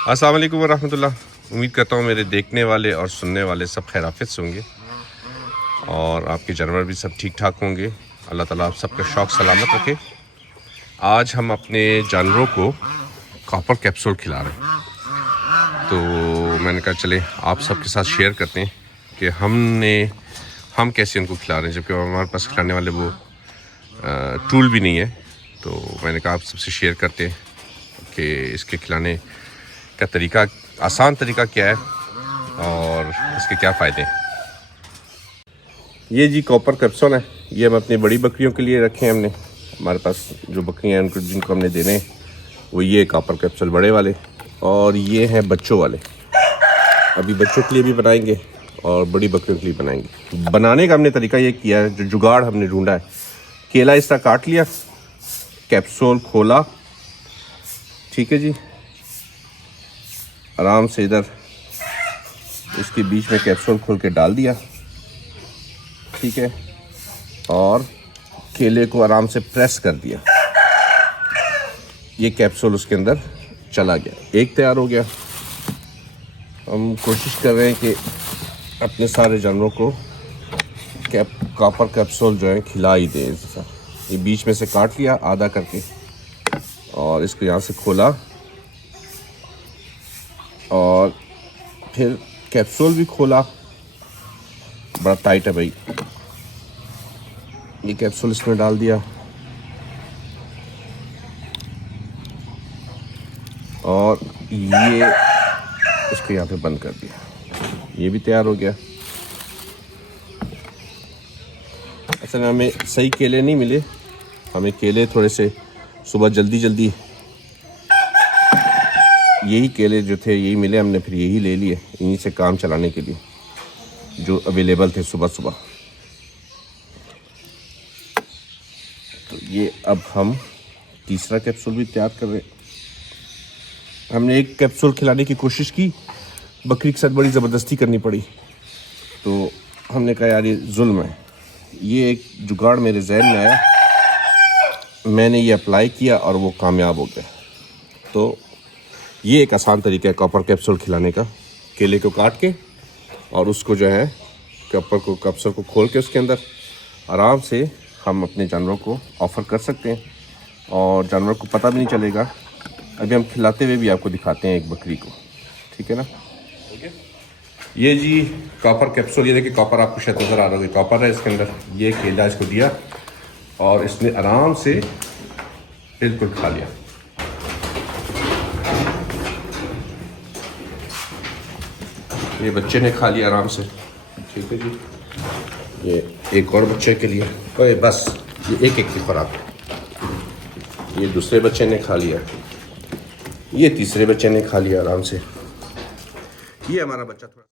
अस्सलाम वालेकुम वरहमतुल्लाह। उम्मीद करता हूँ मेरे देखने वाले और सुनने वाले सब खैराफियत से होंगे और आपके जानवर भी सब ठीक ठाक होंगे। अल्लाह ताला आप सबका शौक़ सलामत रखे। आज हम अपने जानवरों को कॉपर कैप्सूल खिला रहे हैं, तो मैंने कहा चले आप सबके साथ शेयर करते हैं कि हम कैसे उनको खिला रहे हैं, जबकि हमारे पास खिलाने वाले वो टूल भी नहीं है। तो मैंने कहा आप सबसे शेयर करते हैं कि इसके खिलाने का तरीका, आसान तरीका क्या है और इसके क्या फ़ायदे हैं। ये जी कॉपर कैप्सूल है, ये हम अपनी बड़ी बकरियों के लिए रखे हैं। हमने हमारे पास जो बकरियां हैं उनको जिनको हमने देने हैं वो ये कॉपर कैप्सूल बड़े वाले, और ये हैं बच्चों वाले। अभी बच्चों के लिए भी बनाएंगे और बड़ी बकरियों के लिए बनाएंगे। बनाने का हमने तरीका ये किया है, जो जुगाड़ हमने ढूंढा है, केला इस तरह काट लिया, कैप्सूल खोला, ठीक है जी, आराम से इधर इसके बीच में कैप्सूल खोल के डाल दिया, ठीक है, और केले को आराम से प्रेस कर दिया। ये कैप्सूल उसके अंदर चला गया, एक तैयार हो गया। हम कोशिश कर रहे हैं कि अपने सारे जानवरों को कॉपर कैप्सूल जो है खिला ही दें। ये बीच में से काट लिया आधा करके और इसको यहाँ से खोला और फिर कैप्सूल भी खोला। बड़ा टाइट है भाई। ये कैप्सूल इसमें डाल दिया और ये इसको यहाँ पे बंद कर दिया। ये भी तैयार हो गया। असल में हमें सही केले नहीं मिले, हमें केले थोड़े से सुबह जल्दी यही केले जो थे यही मिले, हमने फिर यही ले लिए इन्हीं से काम चलाने के लिए जो अवेलेबल थे सुबह सुबह। तो ये अब हम तीसरा कैप्सूल भी तैयार कर रहे हैं। हमने एक कैप्सूल खिलाने की कोशिश की, बकरी के साथ बड़ी ज़बरदस्ती करनी पड़ी, तो हमने कहा यार ये जुल्म है। ये एक जुगाड़ मेरे जहन में आया, मैंने ये अप्लाई किया और वो कामयाब हो गया। तो ये एक आसान तरीका है कॉपर कैप्सूल खिलाने का। केले को काट के और उसको जो है कैप्सूल को खोल के उसके अंदर आराम से हम अपने जानवरों को ऑफ़र कर सकते हैं और जानवर को पता भी नहीं चलेगा। अभी हम खिलाते हुए भी आपको दिखाते हैं एक बकरी को, ठीक है ना। ये जी कॉपर कैप्सूल, ये देखिए कॉपर आपको शायद नज़र आ रहा होगा, कॉपर है इसके अंदर। ये केला इसको दिया और इसने आराम से बिल्कुल खा लिया। ये बच्चे ने खा लिया आराम से, ठीक है जी। ये एक और बच्चे के लिए, ओए बस ये एक की खुराक। ये दूसरे बच्चे ने खा लिया, ये तीसरे बच्चे ने खा लिया आराम से। ये हमारा बच्चा थोड़ा